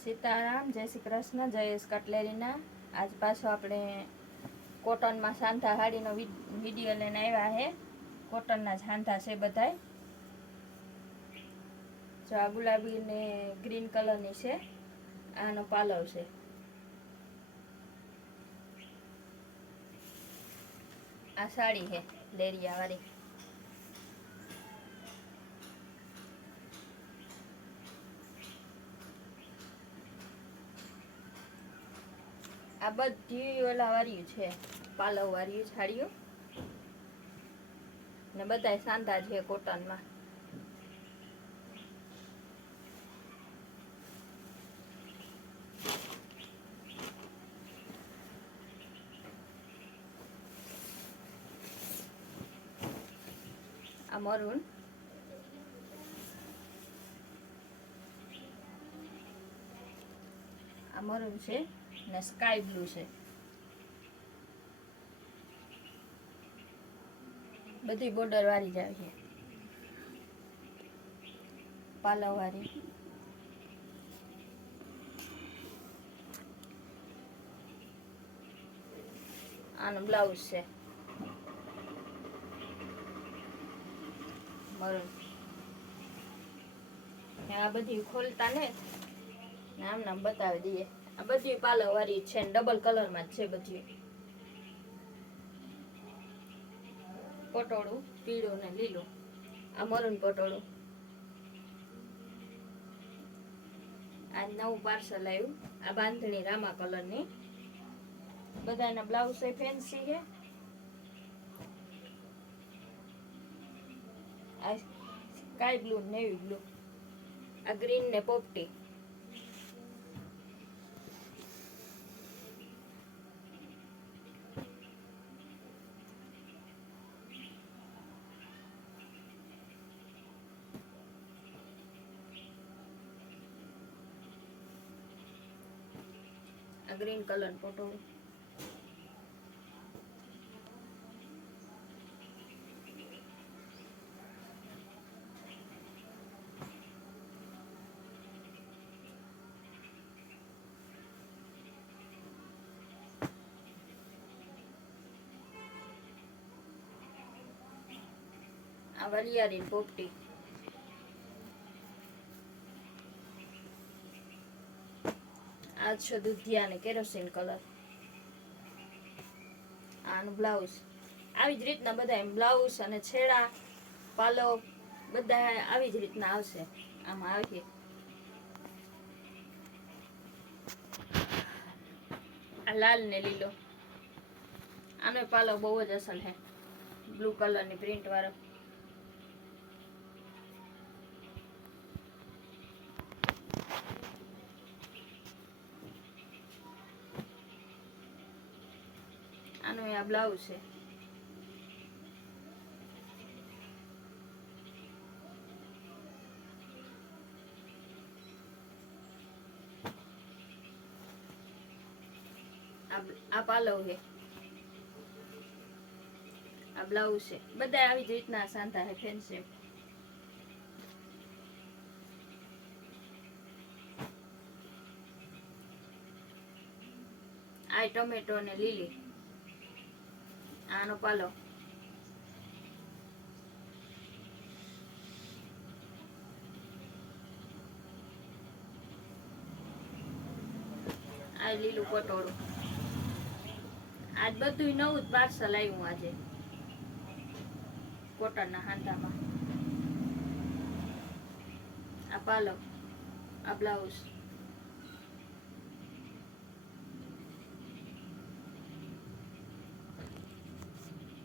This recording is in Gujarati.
સીતારામ, જય શ્રી કૃષ્ણ, જયેશ કટલેરીના. આજ પાછો આપણે કોટનમાં સાંધા સાડીનો વિડીયો લઈને આવ્યા છે. કોટનના સાંધા છે બધાય. જો આ ગુલાબી ને ગ્રીન કલરની છે. આનો પાલવ છે. આ સાડી છે લેરિયા વાળી. આ બધી ઓલા વાળી છે, પાલવ વાળી સાડીઓ ને બધાય સાંધા છે કોટનમાં. આ મરૂન, આ મરૂન છે ને સ્કાય બ્લુ છે. બધી બોર્ડર વાળી જ આવી છે, પાલવ વાળી. આનો બ્લાઉઝ છે મરૂન. આ બધી ખોલતા ને આમ નામ બતાવી દઈએ. આ બધી પાલવ વાળી છે ને ડબલ કલરમાં જ છે બધી. પટોળું પીળું ને લીલું. આ મરૂન પટોળું. આ નવું પાર્સલ આવ્યું. આ બાંધણી રામા કલરની. બધાના બ્લાઉઝ ફેન્સી છે. આ સ્કાય બ્લુ, નેવી બ્લુ. આ ગ્રીન ને પોપટી. આ ગ્રીન કલર પટોળું. આ વલિયારી પોપટી. આ છે દુધિયા ને કેરોસીન કલર. આનું બ્લાઉઝ આવી જ રીતના બધા બ્લાઉઝ અને છેડા પાલવ બધા આવી જ રીતના આવશે. આમાં આવી આ લાલ ને લીલો. આનો પાલવ બહુ જ અસલ છે, બ્લુ કલરની પ્રિન્ટ વાળો. આનું આ બ્લાઉઝ છે. આ પાલવ છે. આ બ્લાઉઝ છે. બધા આવી જ રીતના સાંધા છે ફેન્સી. આ ટમેટો ને લીલી. આનો પાલવ. આ લીલું પટોળું. આજ બધું નવું જ પાર્સલ આવ્યું આજે કોટનના હાંધામાં. આ પાલવ, આ બ્લાઉઝ.